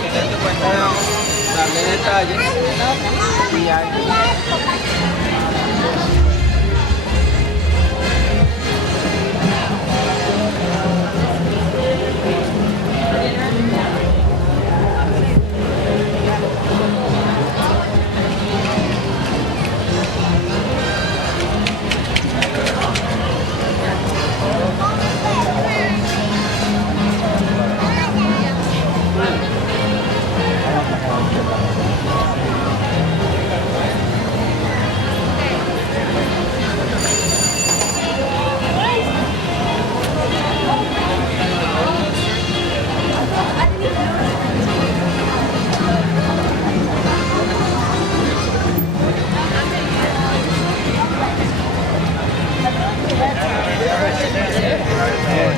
Date cuenta, darle detalles y ya.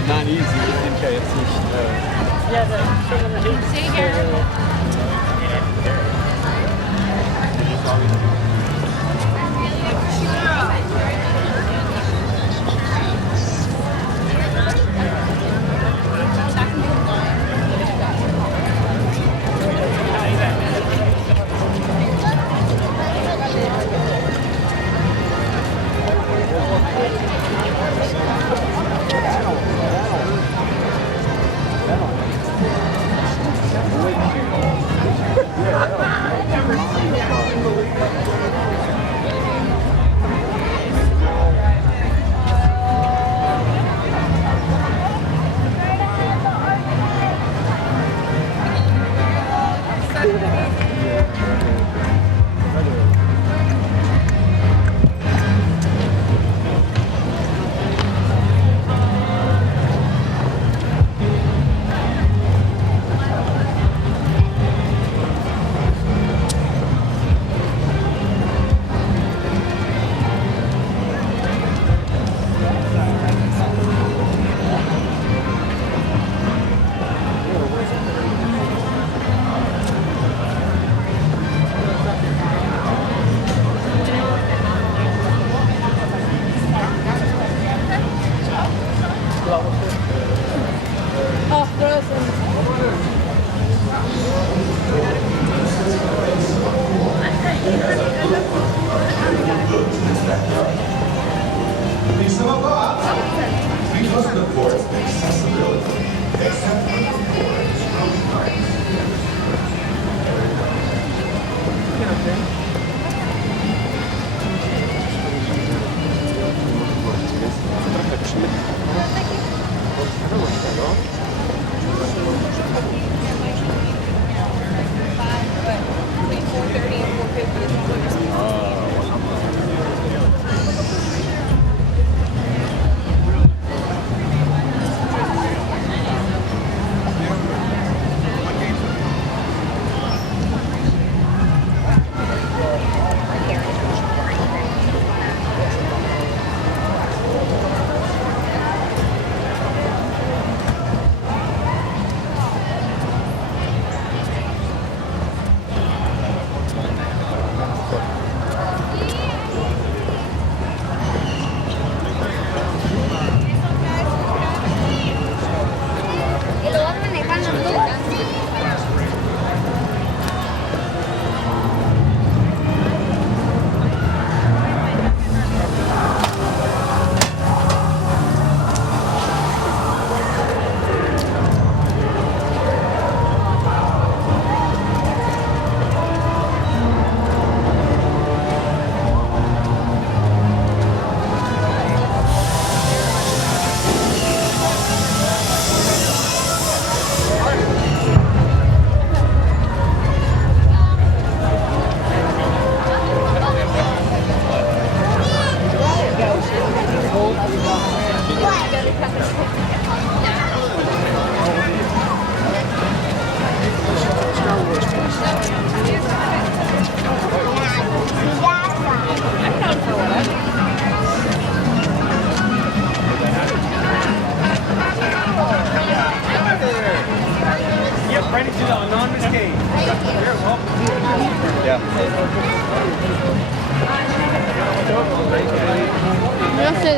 Not easy in KFC. Because of the port's accessibility, except for the Ready to the anonymous game. Yeah. No sé.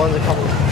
One's a couple.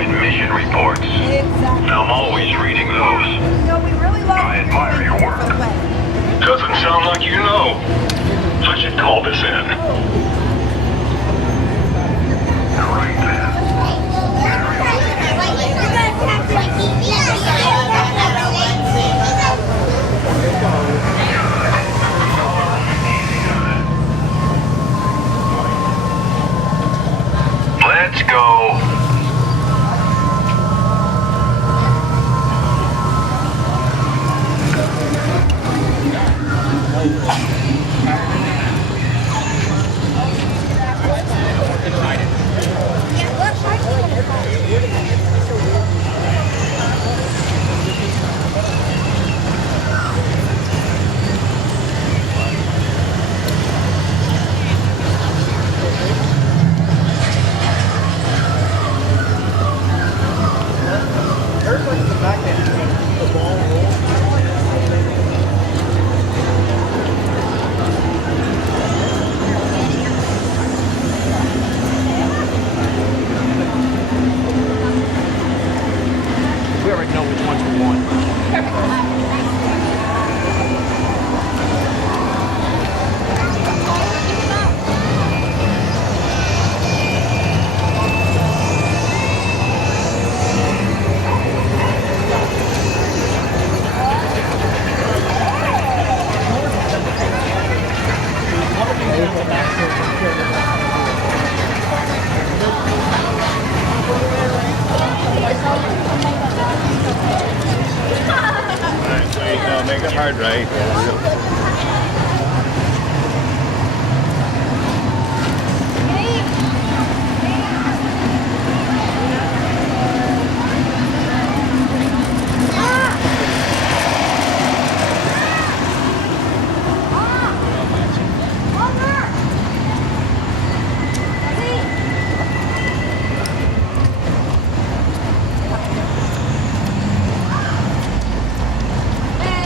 in mission reports. Exactly. I'm always reading those. No, we really love I admire your work. Doesn't sound like you know. I should call this in. Right then. Let's go. We already know which ones we want. Make it hard, right?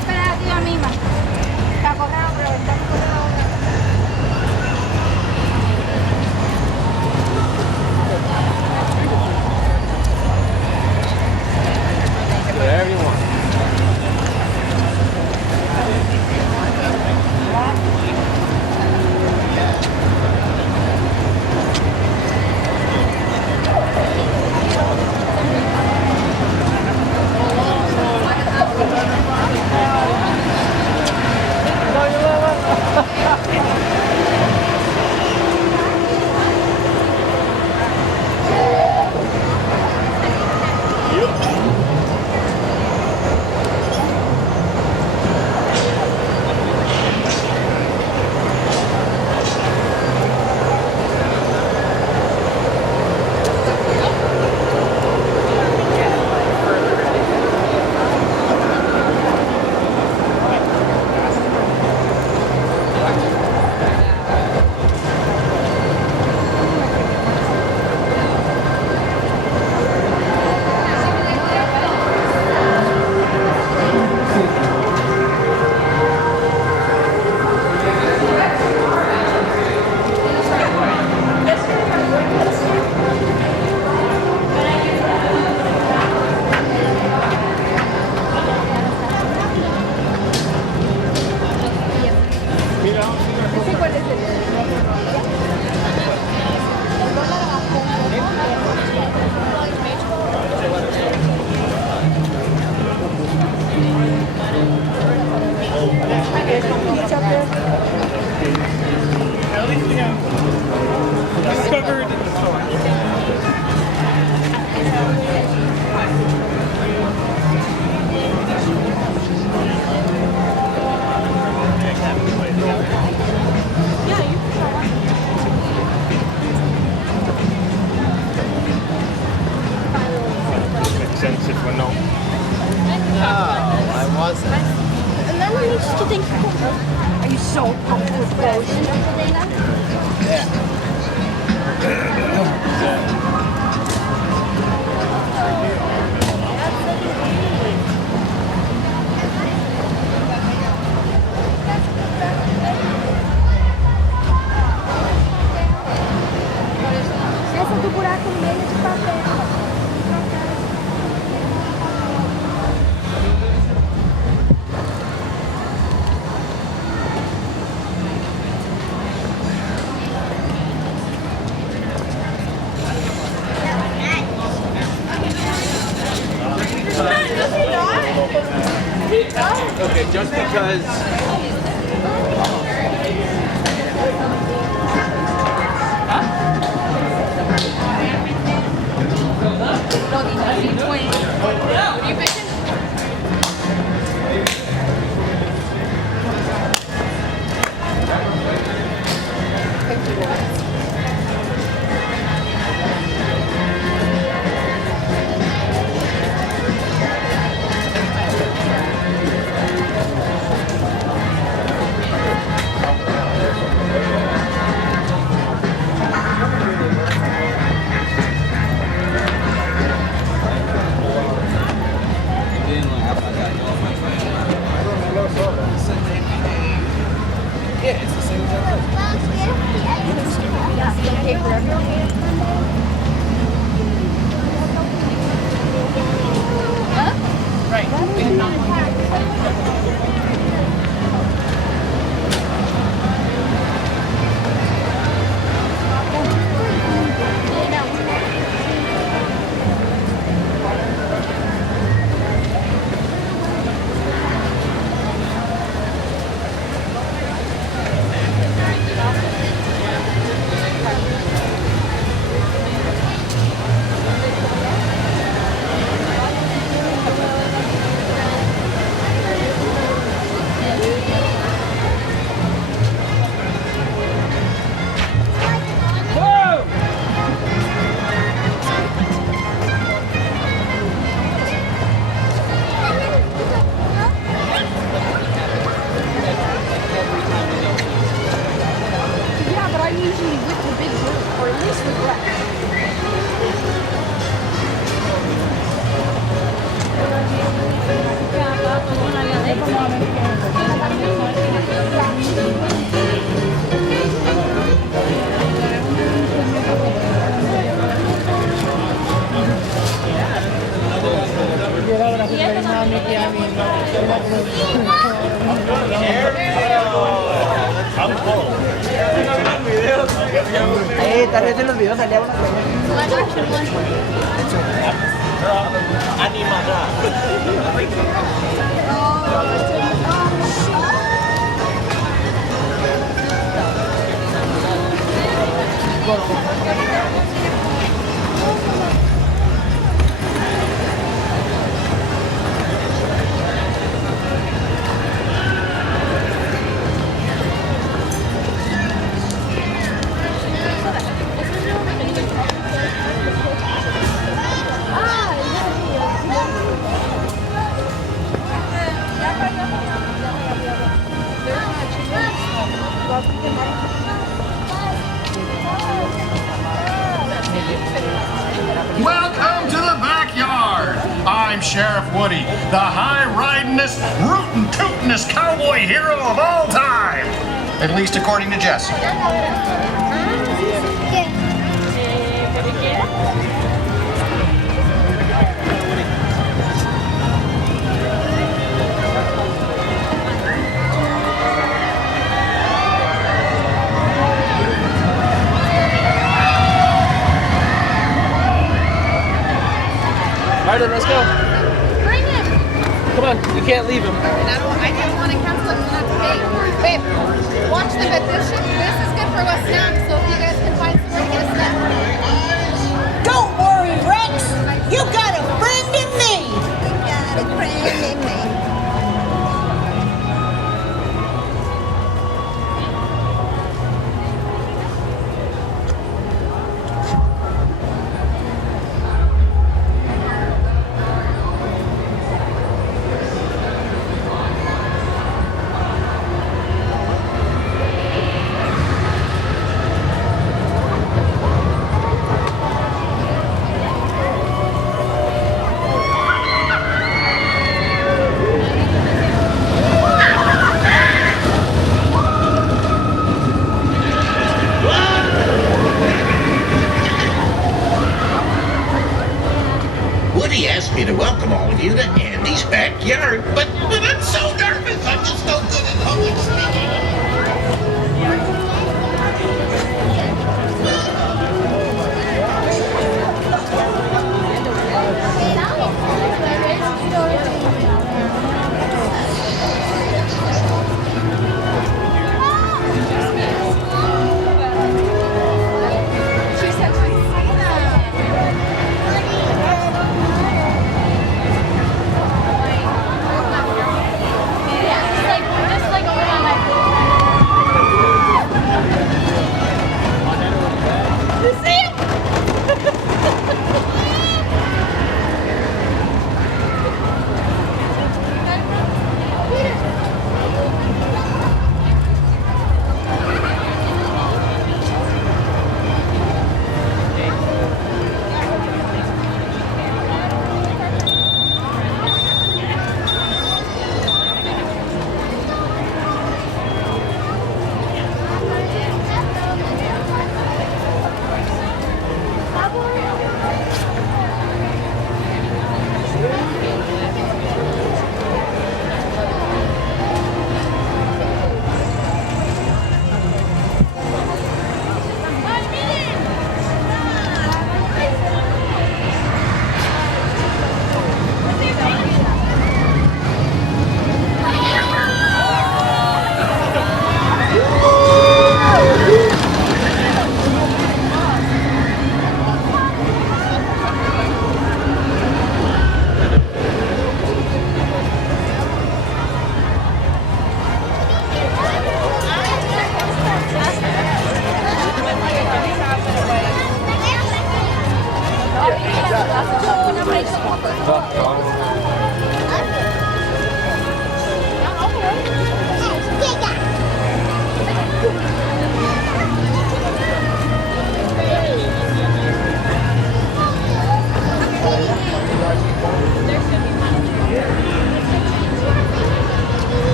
Espera, tío, misma. Está corriendo, pero está corriendo. Whatever you want. Are you so pumped with those? Essa do buraco meio de papel. Okay, just because. Didn't laugh. I got you on my phone. Yeah, it's the same thing. Yeah, but I'm usually with the big group, or at least with Rex. Tal vez en los videos salía una cuenta. Welcome to the backyard. I'm Sheriff Woody, the high-ridingest, rootin'-tootin'est cowboy hero of all time. At least according to Jesse. All right, then, let's go. Bring him! Come on, you can't leave him. I didn't want to cancel it because I have to pay. Babe, watch the bit. This is good for West Ham, so if you guys can find somewhere to get a snack. Don't worry, Rex. You got a friend in me. Got a friend in me. Woody asked me to welcome all of you to Andy's backyard, but I'm so nervous. I'm just no good at public speaking.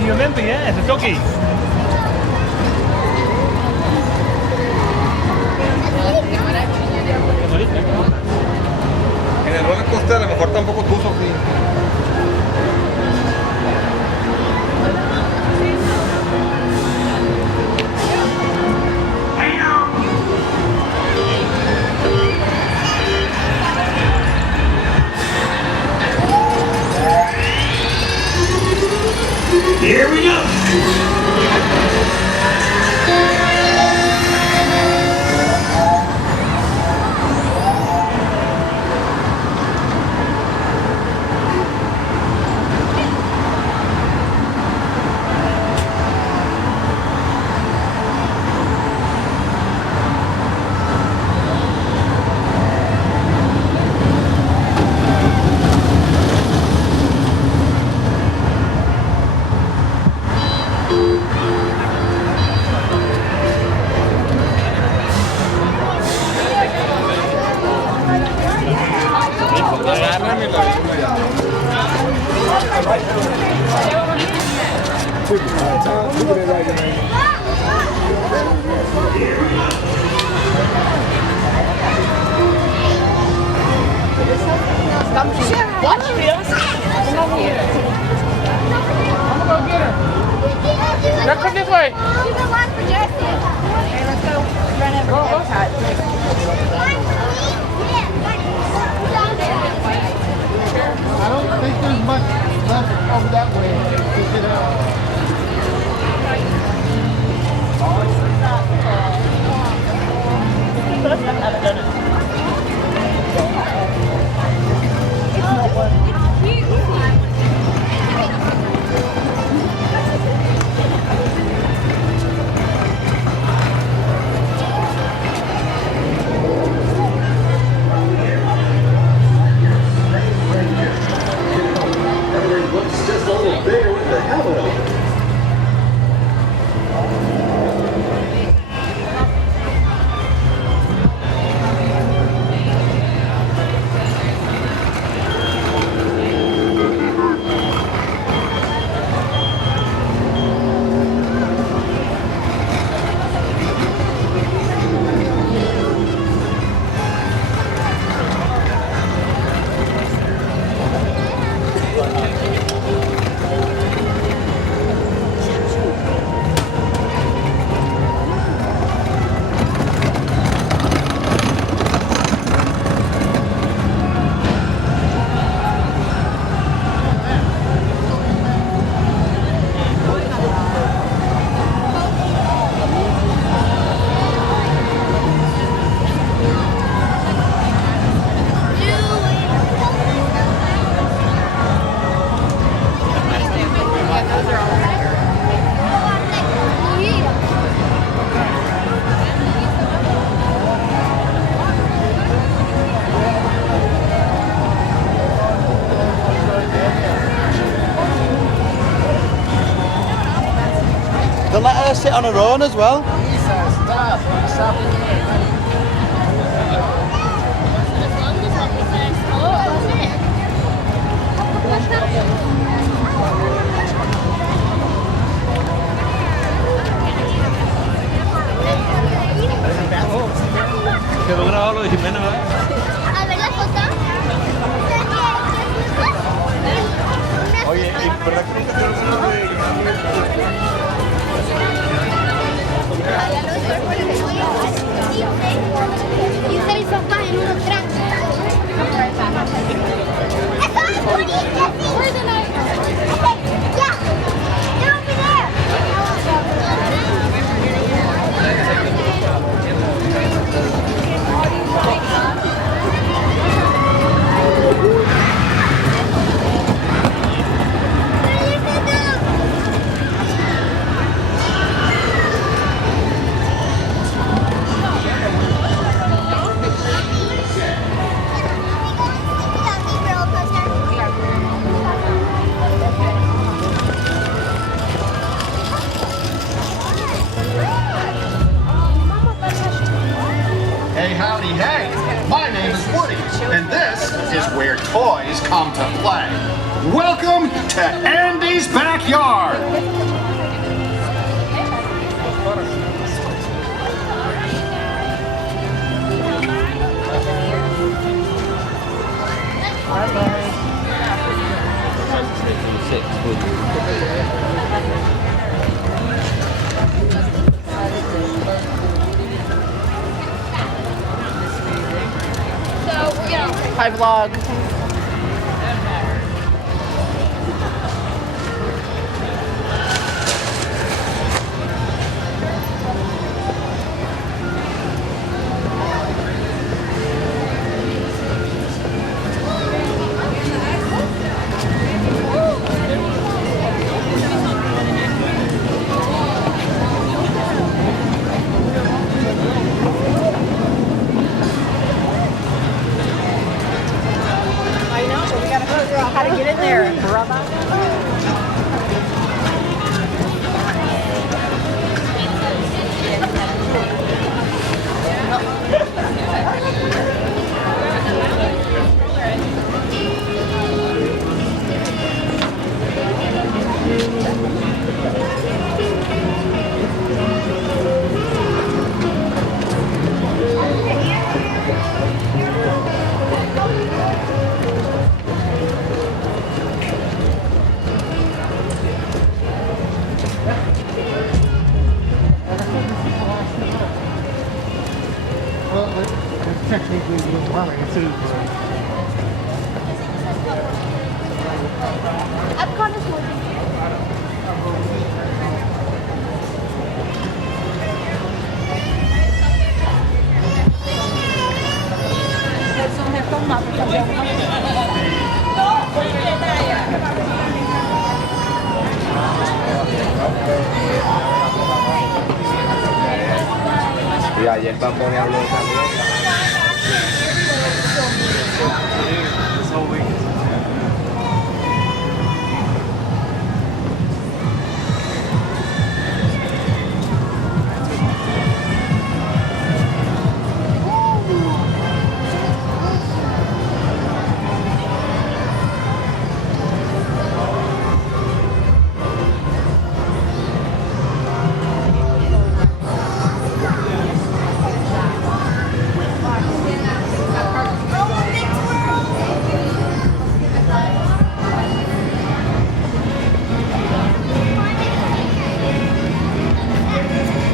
You remember, yeah? It's a doggy. En el roller coaster a lo mejor tampoco tú, Sofía. Here we go. Agárrame la Watch this. Let's come this way. You can watch for Jesse. Okay, let's go run over to I don't think there's much left over that way to get out. Looks just a little bigger with the helmet on. They'll let her sit on her own as well. Quedó grabado lo de Jimena, ¿verdad? A ver la foto. Oye, ¿y verdad que nunca te lo Y ustedes son más en unos tracks. ¡Eso es bonito! Where's the knife? Yeah! Get over there! hey, my name is Woody, and this is where toys come to play. Welcome to Andy's Backyard. Hi, vlog. I know, but we gotta figure out how to get in there, brother. Well, technically, we're running too. Y ayer Bambo me habló también.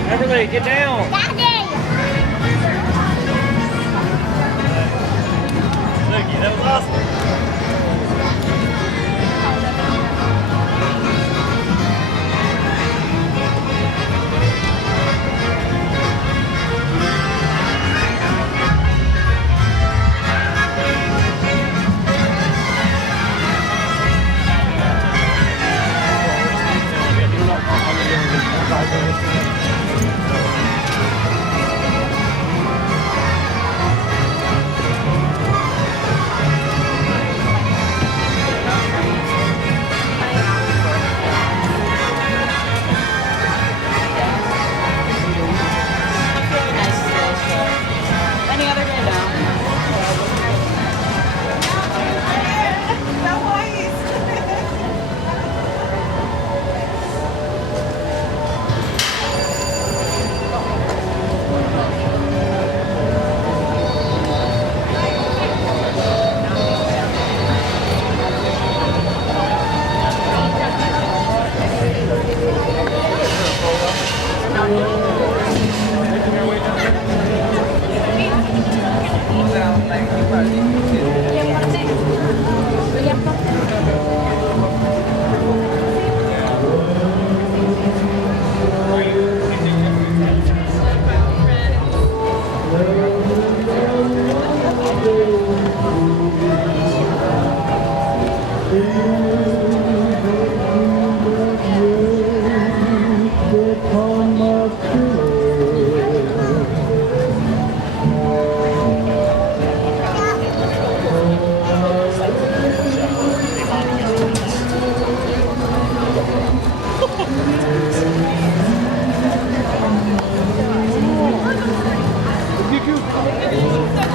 Everybody, get down. Look, that was awesome. Any other day now. Did you?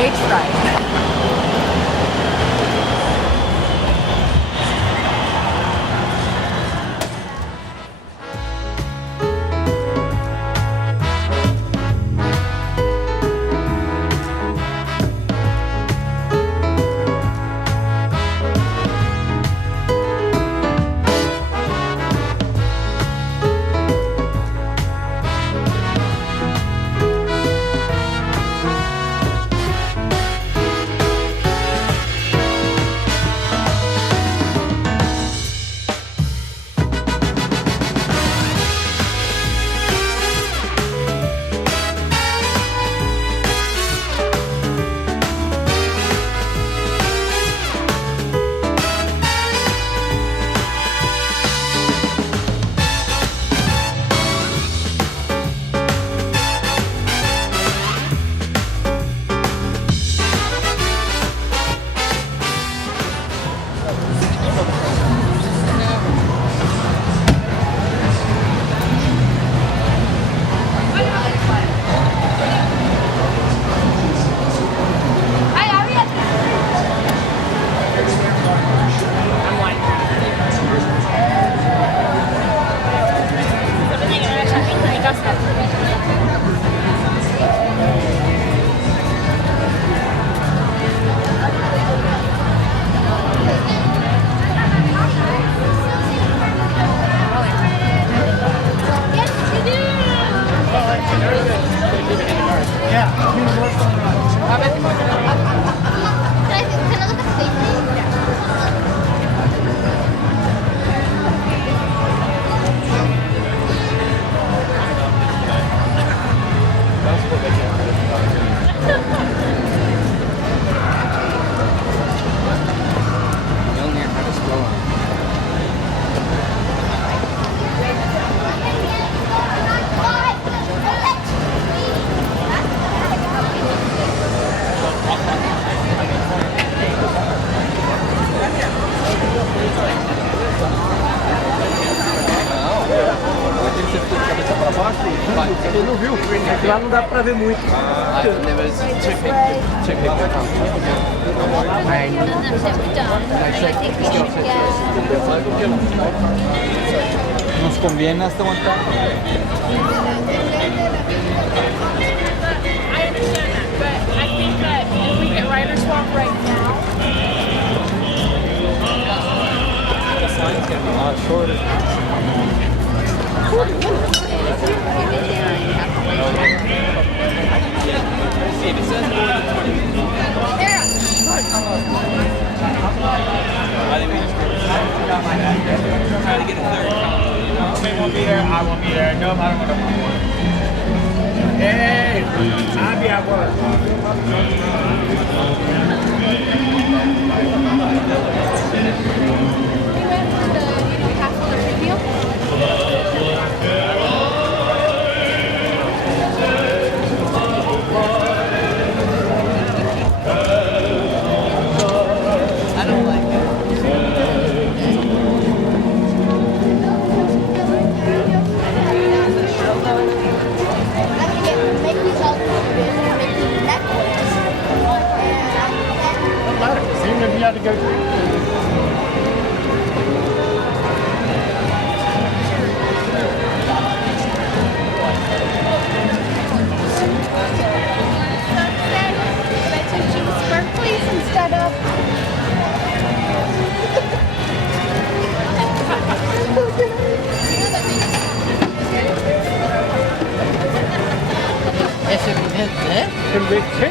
stage fright. Quem não viu? Lá não dá pra ver muito. There was two people Nos conviene hasta aguantar. I understand that, but I think that if we get writer's walk right now, The sign's gonna be a lot shorter. See, if it says more than 20 minutes, I think we just try to get a third count, you know? They won't be there. I won't be there. Nope, I don't want to. Hey, I'll be at work. we went for the, Castle of Reveal. I don't like it. Even if you had to go through. Sparklies instead of Ese es Convicted.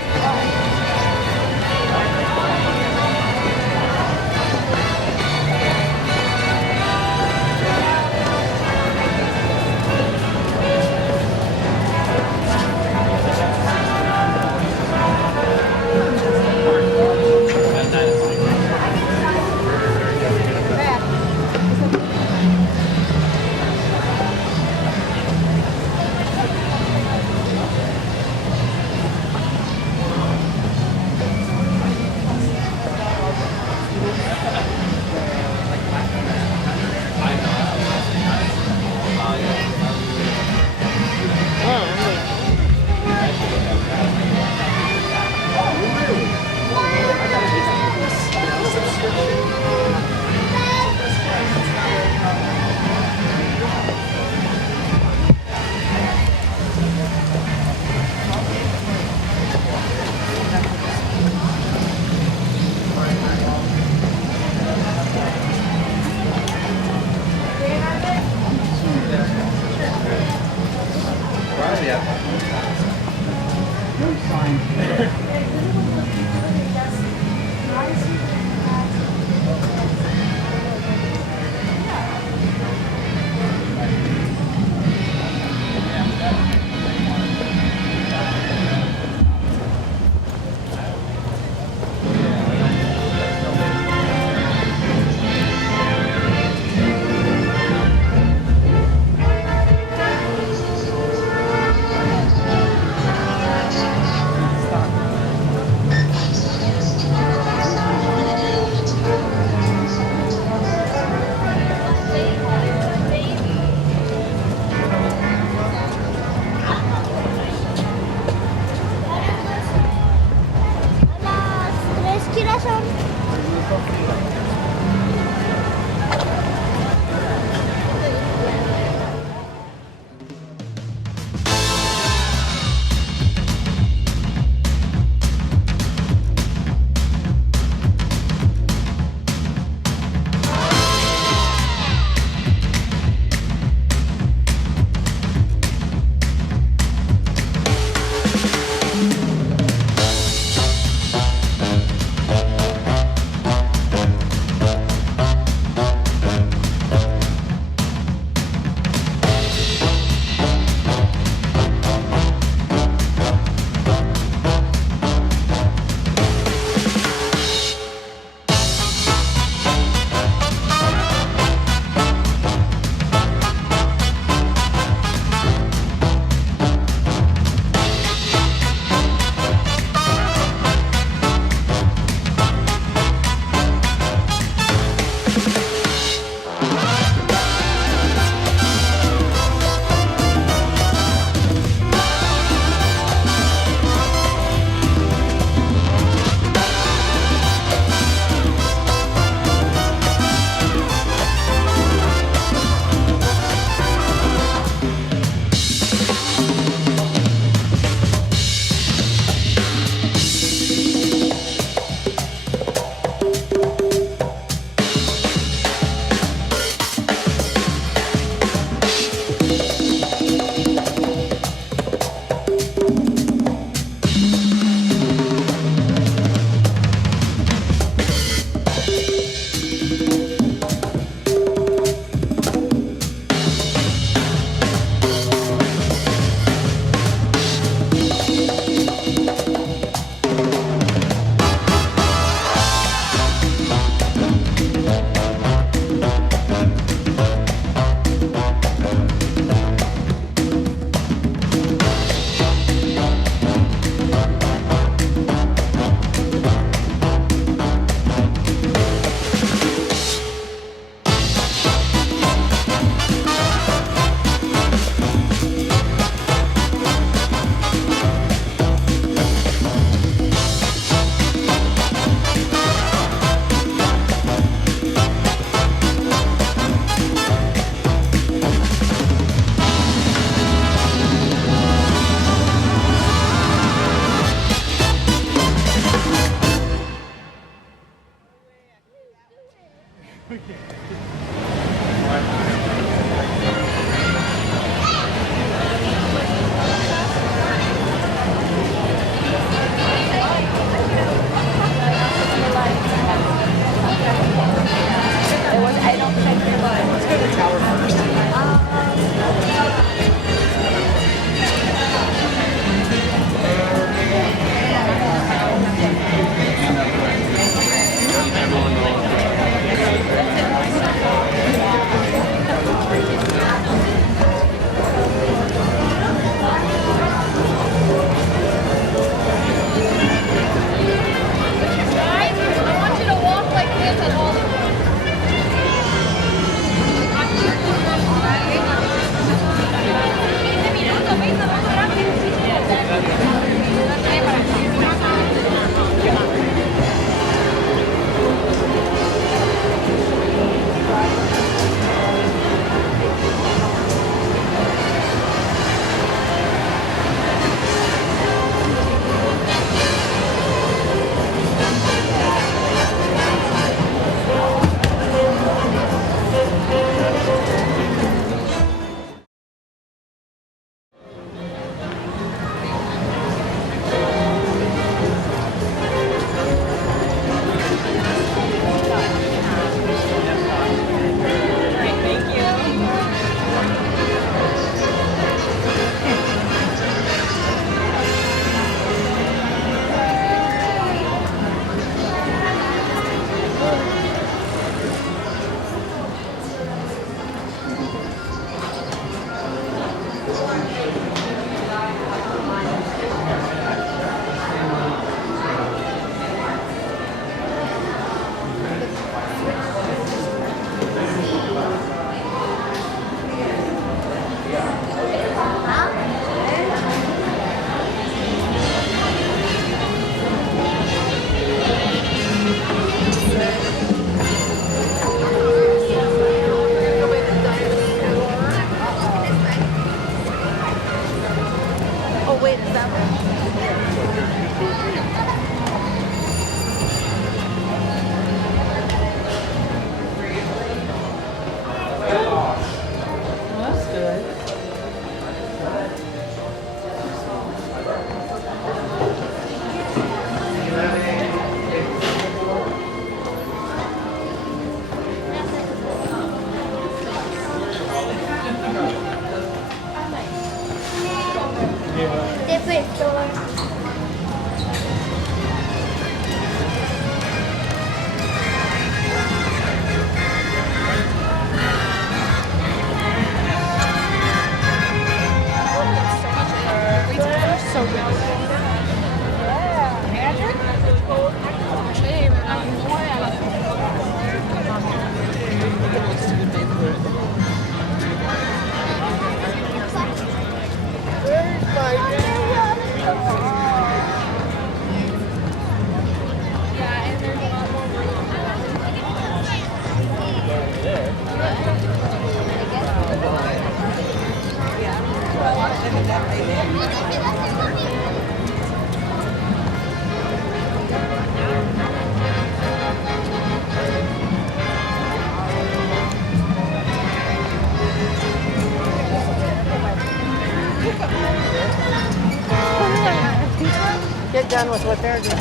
Get done with what they're doing.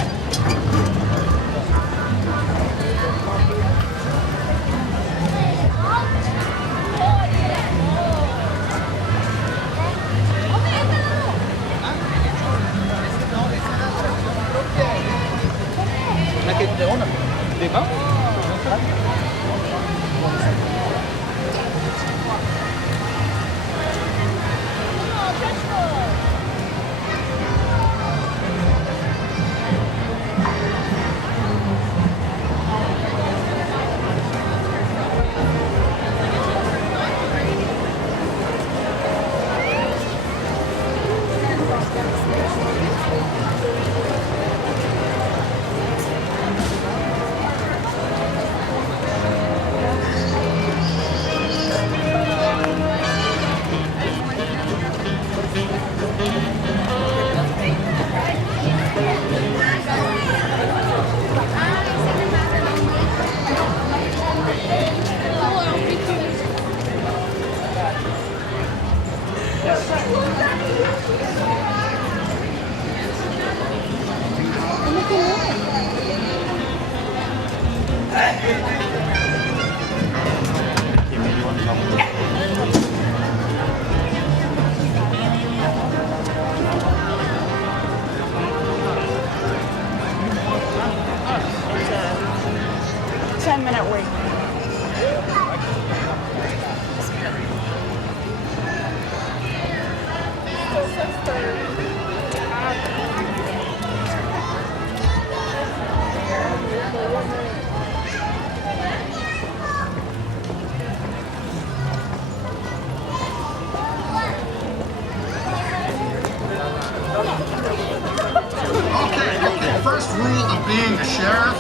First rule of being a sheriff,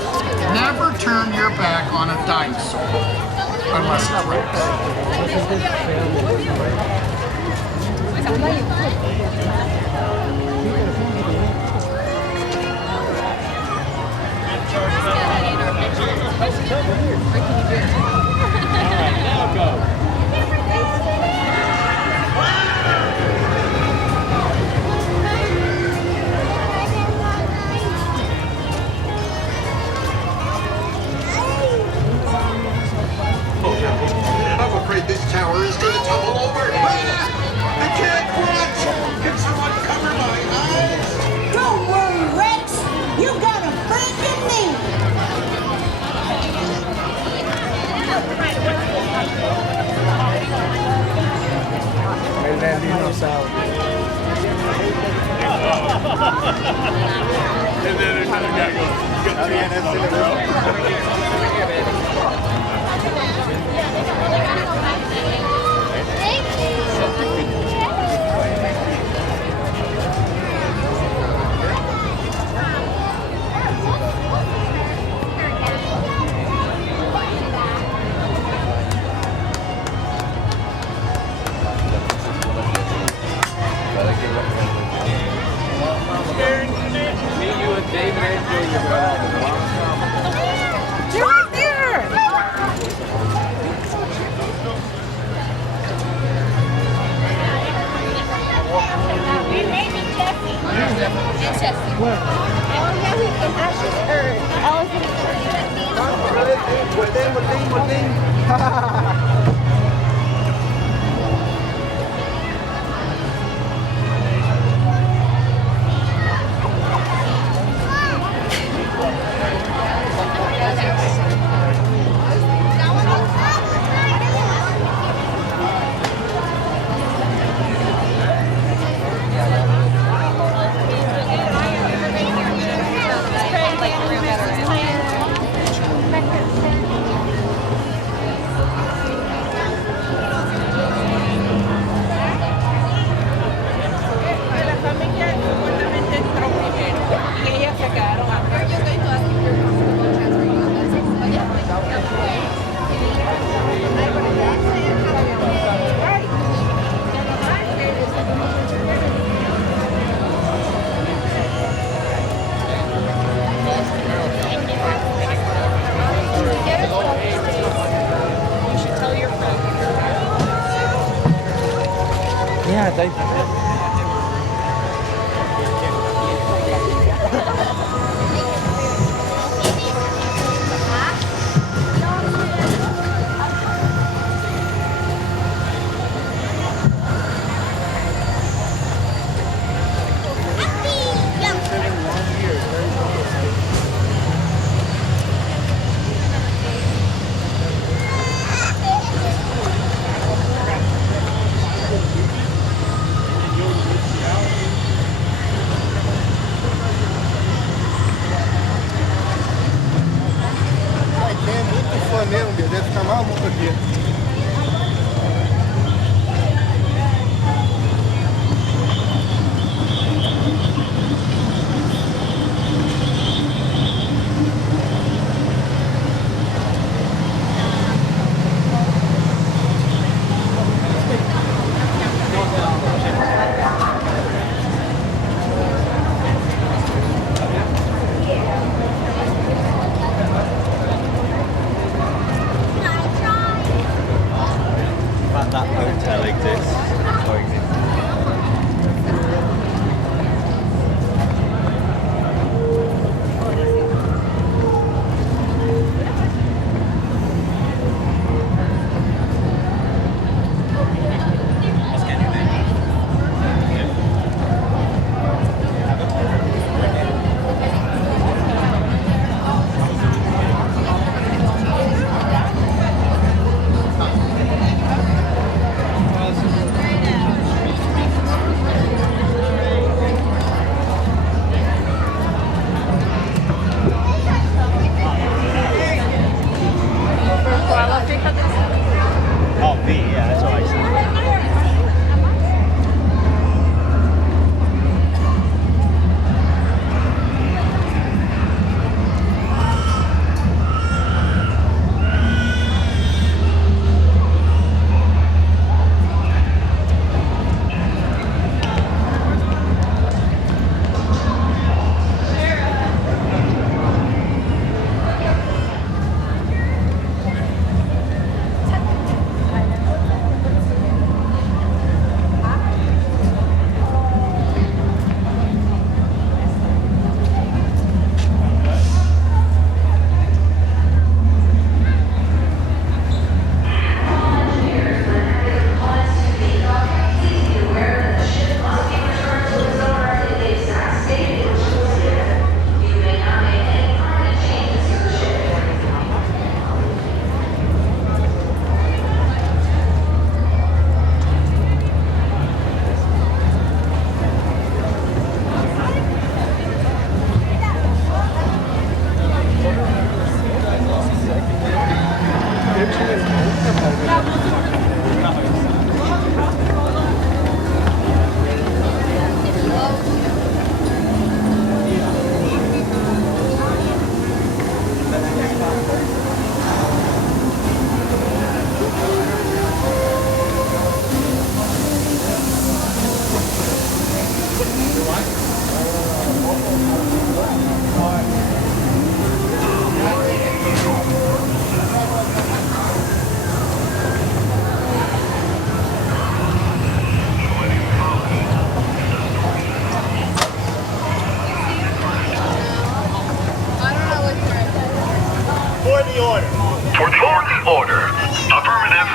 never turn your back on a dinosaur. Unless it's I'm afraid this tower is going to tumble over. I can't watch! Can someone cover my eyes? Don't worry, Rex. You got a friend in me. El dinosaurio. Está bien, Đây. Mesmo, deve ficar maluco aqui. That hotel exists. Or exists. Oh, B, yeah, that's what I said.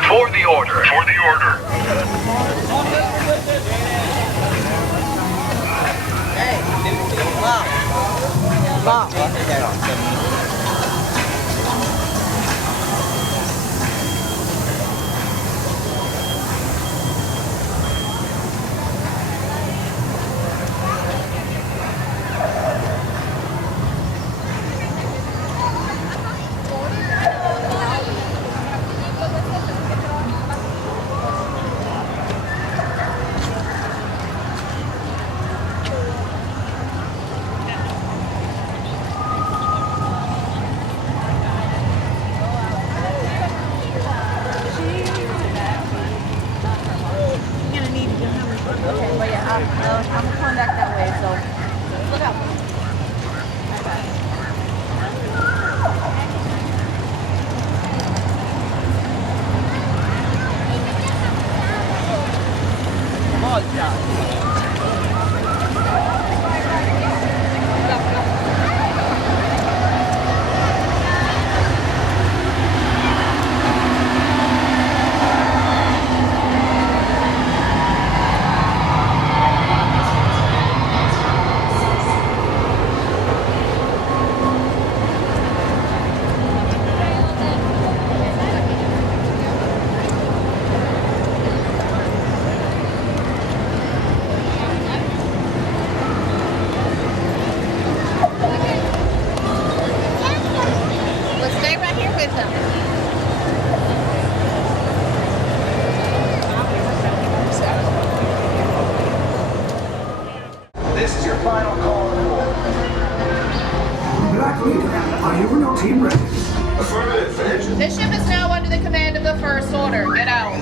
For the order. For the order. Are you and your team ready? Affirmative, Edge. This ship is now under the command of the First Order. Get out.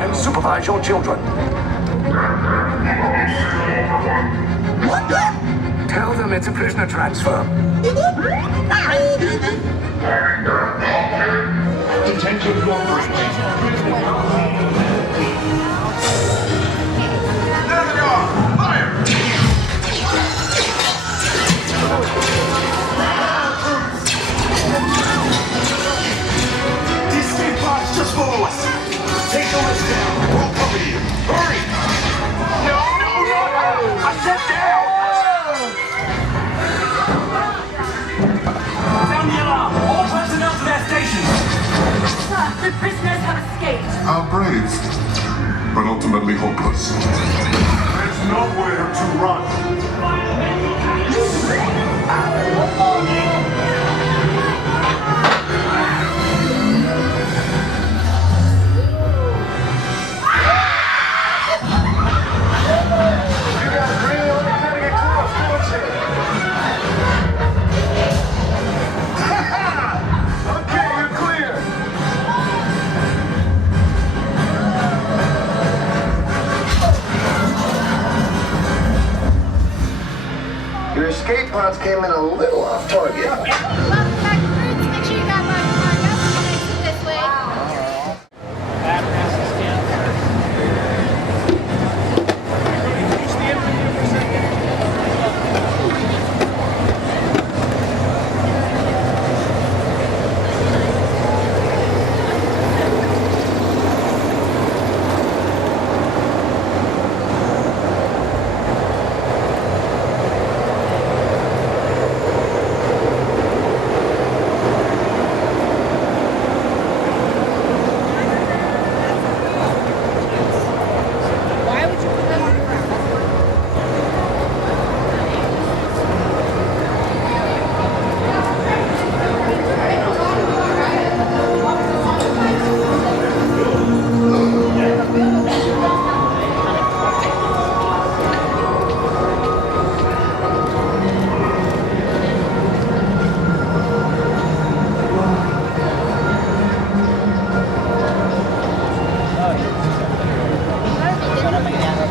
And supervise your children. Tell them it's a prisoner transfer. Attention cooperation. Navigar, fire! These escape pods just below us. Take the list down. We'll cover you. Hurry! No! I said down! Sound the alarm! All personnel to their stations! Sir, the prisoners have escaped. How brave, but ultimately hopeless. There's nowhere to run. Okay, you're clear. Your escape pods came in a little off target. Welcome back to Roots. Make sure you got my card. Exit this way.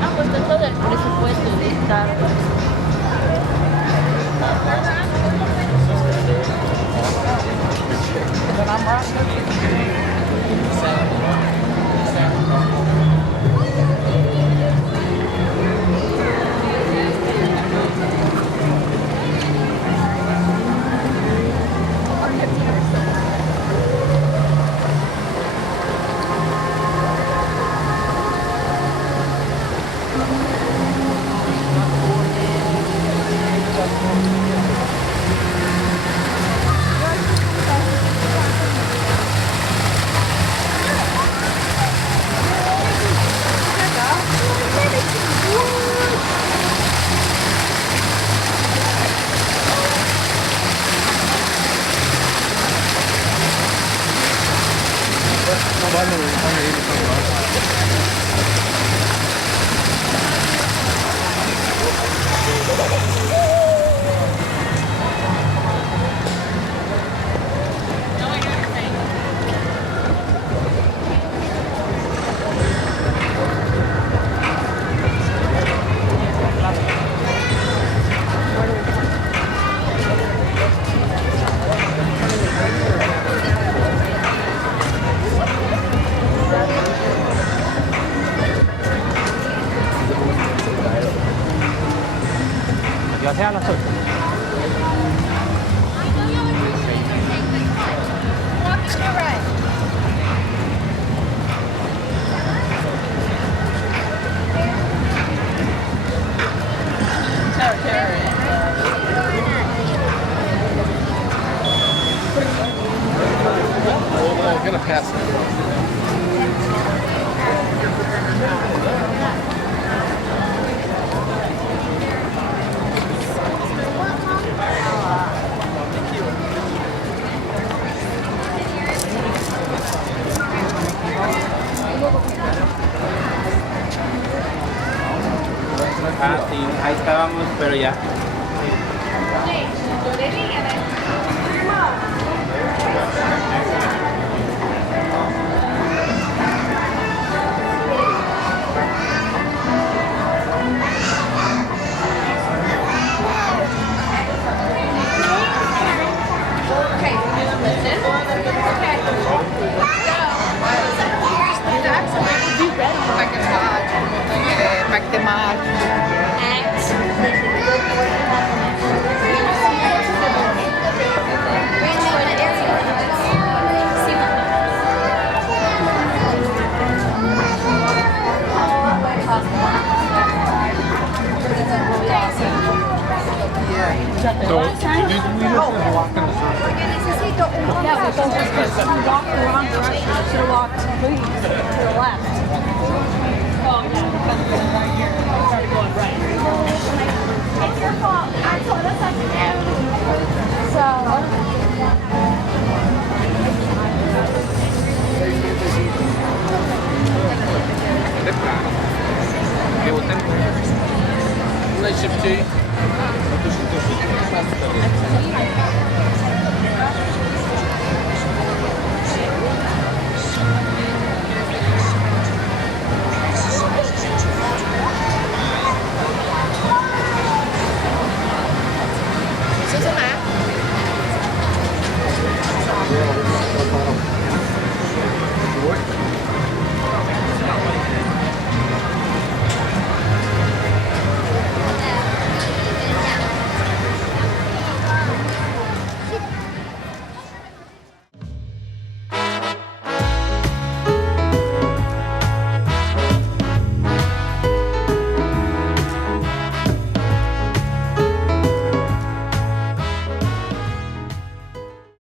Han puesto todo el presupuesto de Star Wars. Ya sea las 8. Walking to your right. I'm gonna pass it. Ah, sí, ahí estábamos, pero ya. Okay, listen. Okay. Porque necesito un Yeah, we both just walked the wrong direction. I should have walked to the left. Oh, yeah. Right here. I started going right. It's your fault. I told us I could do. So. ¿Qué votan? Una chip tea.